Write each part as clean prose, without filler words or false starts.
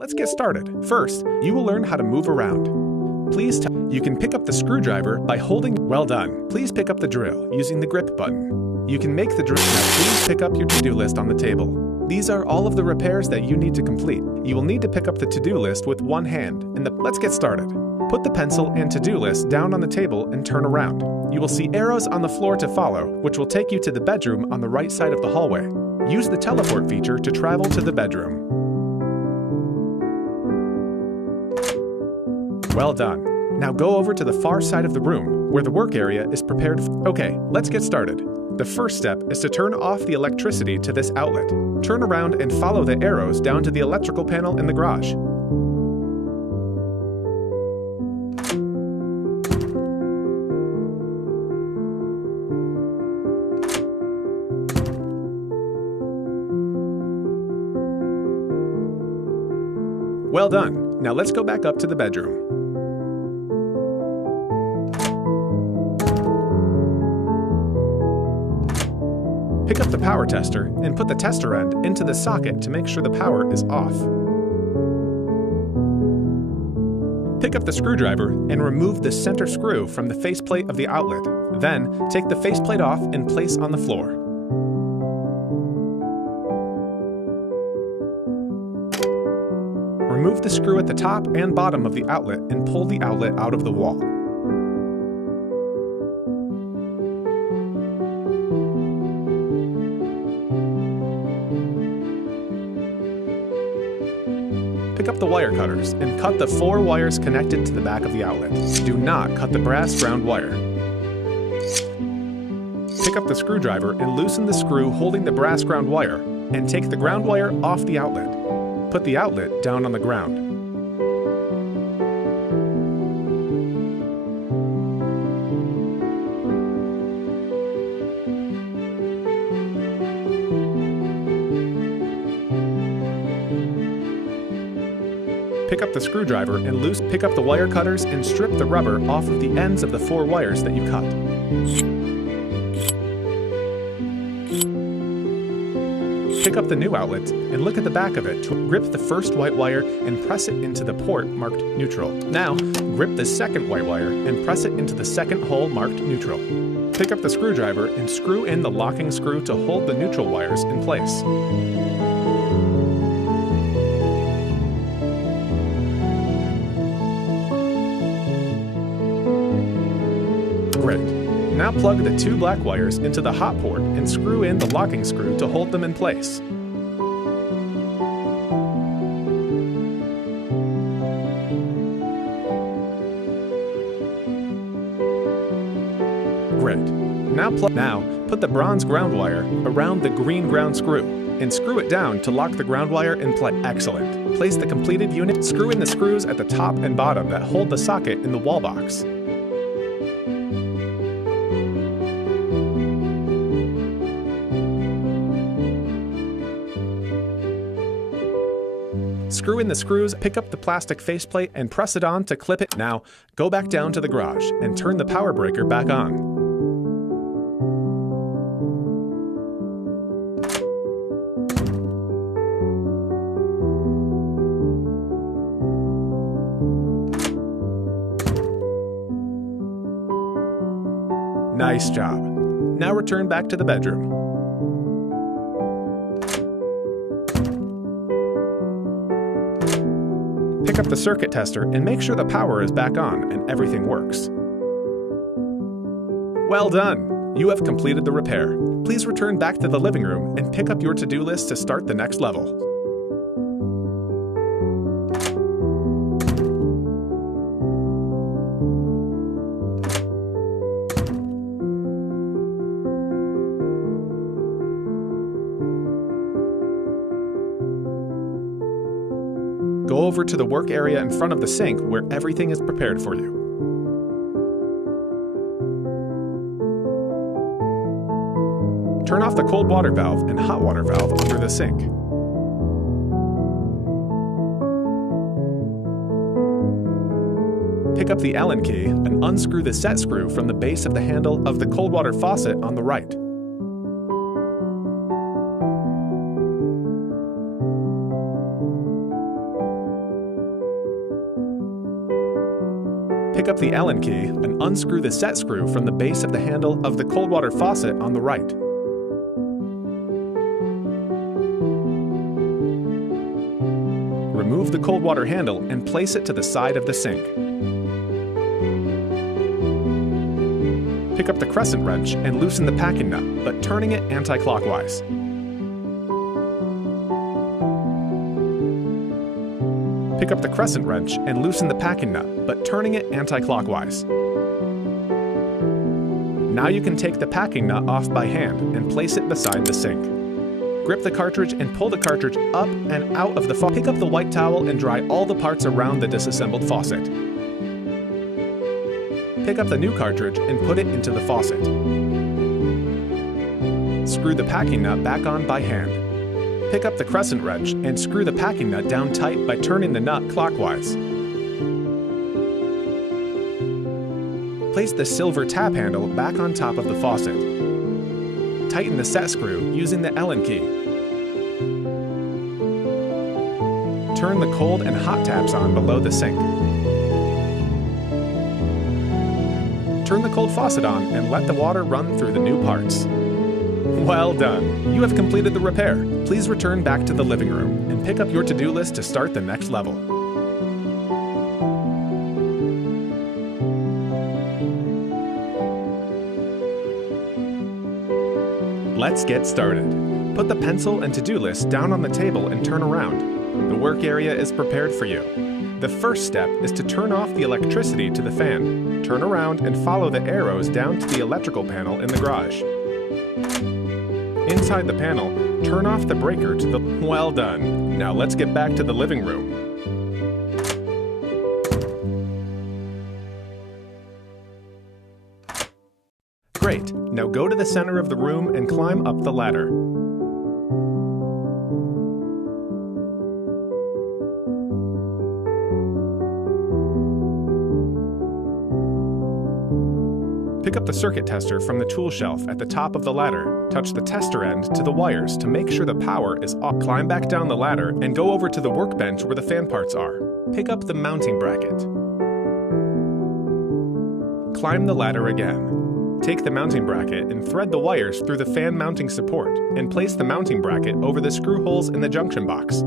Let's get started. First, you will learn how to move around. You can pick up the screwdriver by holding. Well done. Please pick up the drill using the grip button. You can make the drill. Now please pick up your to-do list on the table. These are all of the repairs that you need to complete. You will need to pick up the to-do list with one hand. Let's get started. Put the pencil and to-do list down on the table and turn around. You will see arrows on the floor to follow, which will take you to the bedroom on the right side of the hallway. Use the teleport feature to travel to the bedroom. Well done. Now go over to the far side of the room, where the work area is prepared. Okay, let's get started. The first step is to turn off the electricity to this outlet. Turn around and follow the arrows down to the electrical panel in the garage. Well done. Now let's go back up to the bedroom. Pick up the power tester and put the tester end into the socket to make sure the power is off. Pick up the screwdriver and remove the center screw from the faceplate of the outlet. Then, take the faceplate off and place on the floor. Remove the screw at the top and bottom of the outlet and pull the outlet out of the wall. Pick up the wire cutters and cut the 4 wires connected to the back of the outlet. Do not cut the brass ground wire. Pick up the screwdriver and loosen the screw holding the brass ground wire and take the ground wire off the outlet. Put the outlet down on the ground. Pick up the screwdriver and pick up the wire cutters and strip the rubber off of the ends of the 4 wires that you cut. Pick up the new outlet and look at the back of it to grip the first white wire and press it into the port marked neutral. Now, grip the second white wire and press it into the second hole marked neutral. Pick up the screwdriver and screw in the locking screw to hold the neutral wires in place. Great. Now plug the 2 black wires into the hot port and screw in the locking screw to hold them in place. Great. Now put the bronze ground wire around the green ground screw and screw it down to lock the ground wire in place. Excellent. Place the completed unit. Screw in the screws at the top and bottom that hold the socket in the wall box. Screw in the screws, pick up the plastic faceplate and press it on to clip it. Now, go back down to the garage and turn the power breaker back on. Nice job. Now return back to the bedroom. Pick up the circuit tester and make sure the power is back on and everything works. Well done! You have completed the repair. Please return back to the living room and pick up your to-do list to start the next level. Go over to the work area in front of the sink where everything is prepared for you. Turn off the cold water valve and hot water valve under the sink. Pick up the Allen key and unscrew the set screw from the base of the handle of the cold water faucet on the right. pick up the Allen key and unscrew the set screw from the base of the handle of the cold water faucet on the right. Remove the cold water handle and place it to the side of the sink. Pick up the crescent wrench and loosen the packing nut, but turning it anti-clockwise. Pick up the crescent wrench and loosen the packing nut, but turning it anti-clockwise. Now you can take the packing nut off by hand and place it beside the sink. Grip the cartridge and pull the cartridge up and out of the faucet. Pick up the white towel and dry all the parts around the disassembled faucet. Pick up the new cartridge and put it into the faucet. Screw the packing nut back on by hand. Pick up the crescent wrench and screw the packing nut down tight by turning the nut clockwise. Place the silver tap handle back on top of the faucet. Tighten the set screw using the Allen key. Turn the cold and hot taps on below the sink. Turn the cold faucet on and let the water run through the new parts. Well done! You have completed the repair. Please return back to the living room and pick up your to-do list to start the next level. Let's get started. Put the pencil and to-do list down on the table and turn around. The work area is prepared for you. The first step is to turn off the electricity to the fan. Turn around and follow the arrows down to the electrical panel in the garage. Inside the panel, turn off the breaker to the... Well done! Now let's get back to the living room. Great! Now go to the center of the room and climb up the ladder. Pick up the circuit tester from the tool shelf at the top of the ladder. Touch the tester end to the wires to make sure the power is off. Climb back down the ladder and go over to the workbench where the fan parts are. Pick up the mounting bracket. Climb the ladder again. Take the mounting bracket and thread the wires through the fan mounting support and place the mounting bracket over the screw holes in the junction box.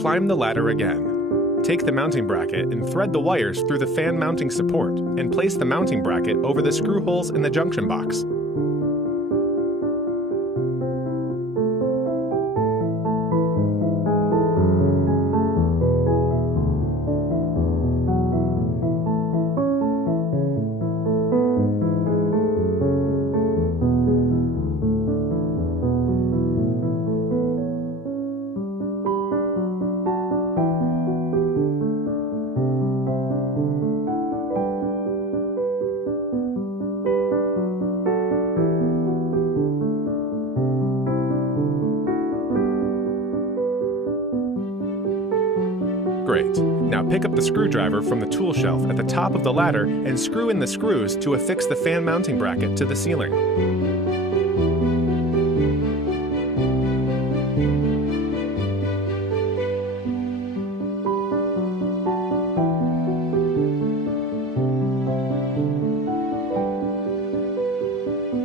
Climb the ladder again. Take the mounting bracket and thread the wires through the fan mounting support and place the mounting bracket over the screw holes in the junction box. Great. Now pick up the screwdriver from the tool shelf at the top of the ladder and screw in the screws to affix the fan mounting bracket to the ceiling.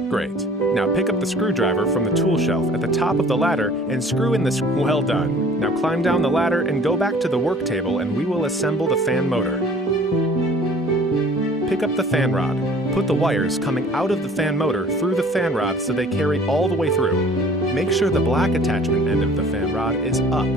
Great. Now pick up the screwdriver from the tool shelf at the top of the ladder and screw in the Well done. Now climb down the ladder and go back to the work table and we will assemble the fan motor. Pick up the fan rod. Put the wires coming out of the fan motor through the fan rod so they carry all the way through. Make sure the black attachment end of the fan rod is up.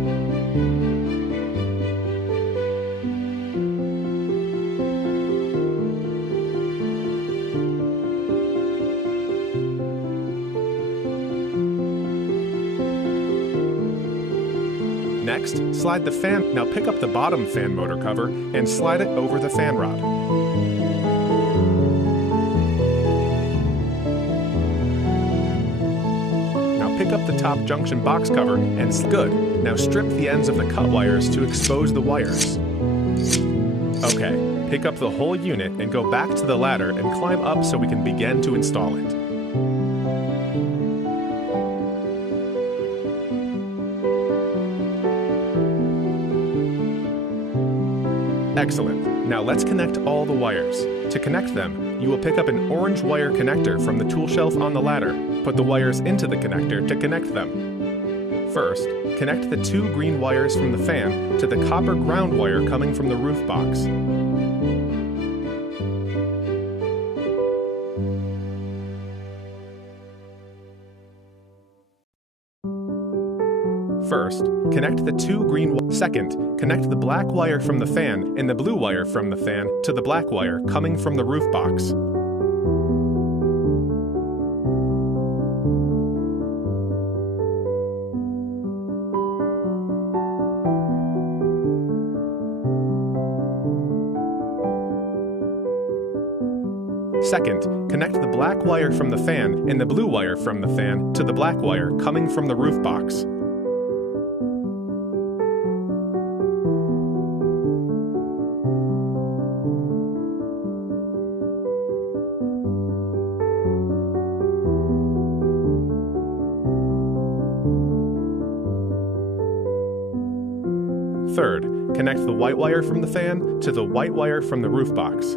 Next, slide the fan. Now pick up the bottom fan motor cover and slide it over the fan rod. Now pick up the top junction box cover and good. Now strip the ends of the cut wires to expose the wires. Okay, pick up the whole unit and go back to the ladder and climb up so we can begin to install it. Excellent. Now let's connect all the wires. To connect them, you will pick up an orange wire connector from the tool shelf on the ladder. Put the wires into the connector to connect them. First, connect the 2 green wires from the fan to the copper ground wire coming from the roof box. First, connect the 2 green wires. Second, connect the black wire from the fan and the blue wire from the fan to the black wire coming from the roof box. Second, connect the black wire from the fan and the blue wire from the fan to the black wire coming from the roof box. Third, connect the white wire from the fan to the white wire from the roof box.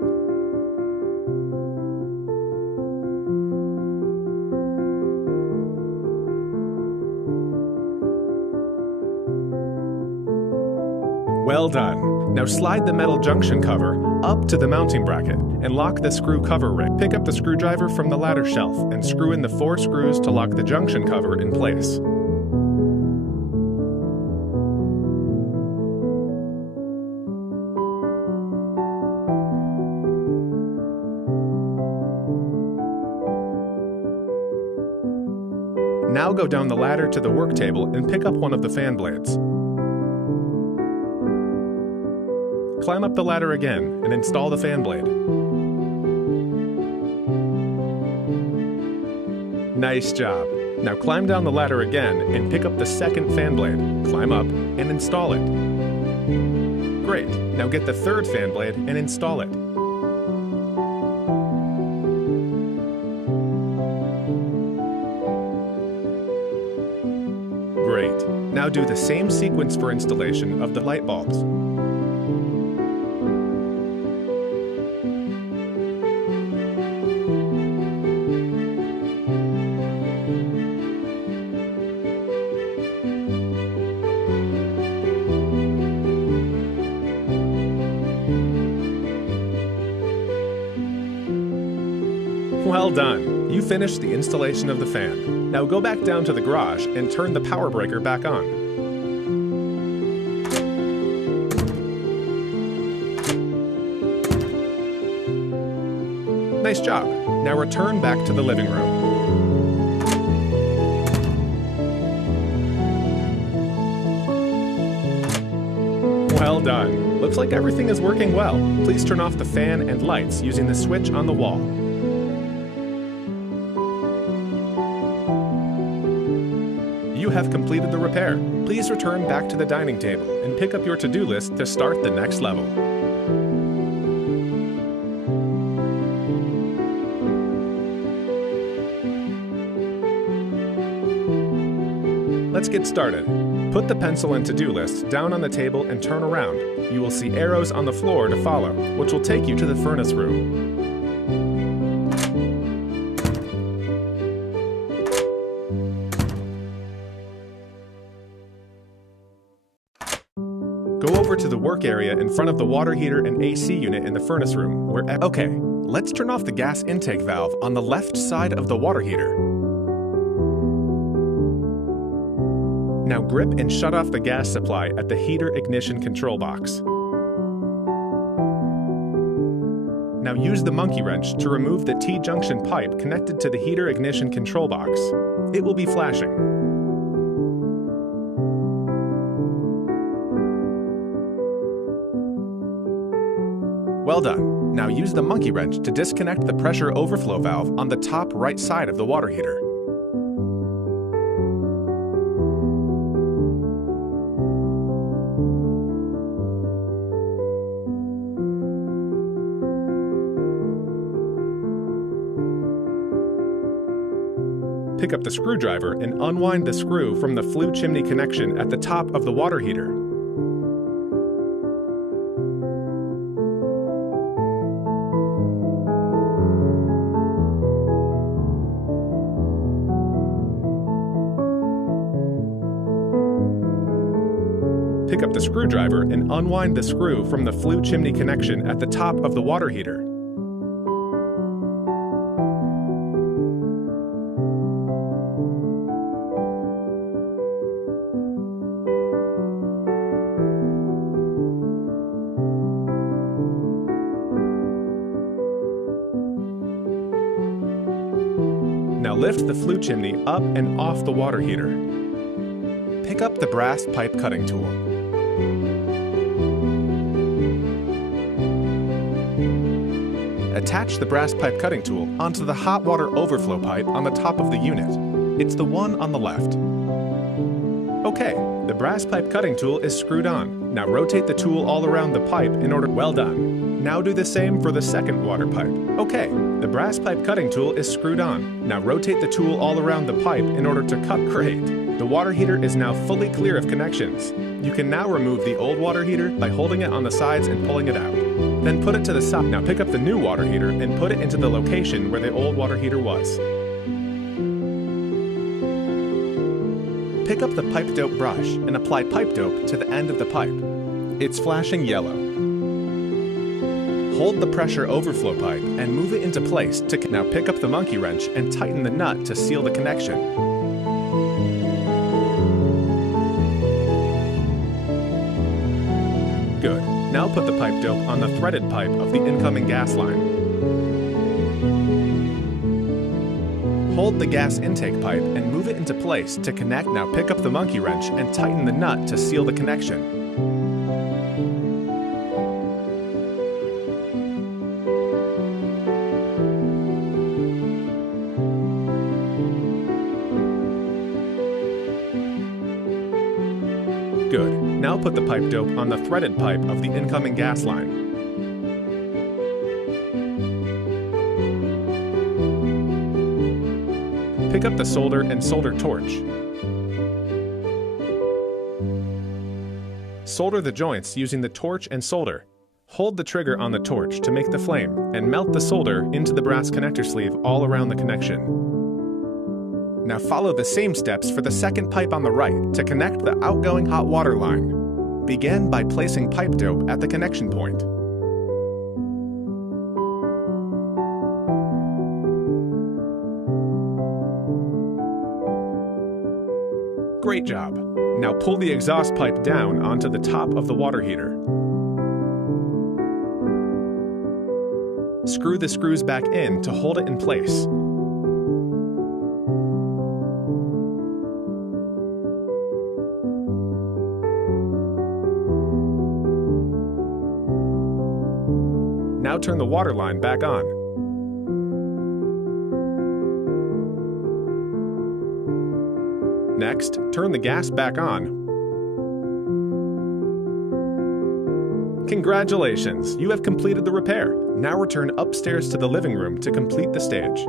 Well done. Now slide the metal junction cover up to the mounting bracket and lock the screw cover ring. Pick up the screwdriver from the ladder shelf and screw in the 4 screws to lock the junction cover in place. Now go down the ladder to the work table and pick up one of the fan blades. Climb up the ladder again and install the fan blade. Nice job. Now climb down the ladder again and pick up the second fan blade. Climb up and install it. Great. Now get the third fan blade and install it. Great. Now do the same sequence for installation of the light bulbs. Well done! You finished the installation of the fan. Now go back down to the garage and turn the power breaker back on. Nice job! Now return back to the living room. Well done! Looks like everything is working well. Please turn off the fan and lights using the switch on the wall. You have completed the repair. Please return back to the dining table and pick up your to-do list to start the next level. Let's get started. Put the pencil and to-do list down on the table and turn around. You will see arrows on the floor to follow, which will take you to the furnace room. Go over to the work area in front of the water heater and AC unit in the furnace room. Okay, let's turn off the gas intake valve on the left side of the water heater. Now grip and shut off the gas supply at the heater ignition control box. Now use the monkey wrench to remove the T-junction pipe connected to the heater ignition control box. It will be flashing. Well done. Now use the monkey wrench to disconnect the pressure overflow valve on the top right side of the water heater. Pick up the screwdriver and unwind the screw from the flue chimney connection at the top of the water heater. Pick up the screwdriver and unwind the screw from the flue chimney connection at the top of the water heater. Now lift the flue chimney up and off the water heater. Pick up the brass pipe cutting tool. Attach the brass pipe cutting tool onto the hot water overflow pipe on the top of the unit. It's the one on the left. Okay, the brass pipe cutting tool is screwed on. Now rotate the tool all around the pipe in order. Well done. Now do the same for the second water pipe. Okay, the brass pipe cutting tool is screwed on. Now rotate the tool all around the pipe in order to cut. Great. The water heater is now fully clear of connections. You can now remove the old water heater by holding it on the sides and pulling it out. Then put it to the side. Now pick up the new water heater and put it into the location where the old water heater was. Pick up the pipe dope brush and apply pipe dope to the end of the pipe. It's flashing yellow. Hold the pressure overflow pipe and move it into place to now pick up the monkey wrench and tighten the nut to seal the connection. Good. Now put the pipe dope on the threaded pipe of the incoming gas line. Hold the gas intake pipe and move it into place to connect. Now pick up the monkey wrench and tighten the nut to seal the connection. Good. Now put the pipe dope on the threaded pipe of the incoming gas line. Pick up the solder and solder torch. Solder the joints using the torch and solder. Hold the trigger on the torch to make the flame and melt the solder into the brass connector sleeve all around the connection. Now follow the same steps for the second pipe on the right to connect the outgoing hot water line. Begin by placing pipe dope at the connection point. Great job! Now pull the exhaust pipe down onto the top of the water heater. Screw the screws back in to hold it in place. Now turn the water line back on. Next, turn the gas back on. Congratulations, you have completed the repair. Now return upstairs to the living room to complete the stage.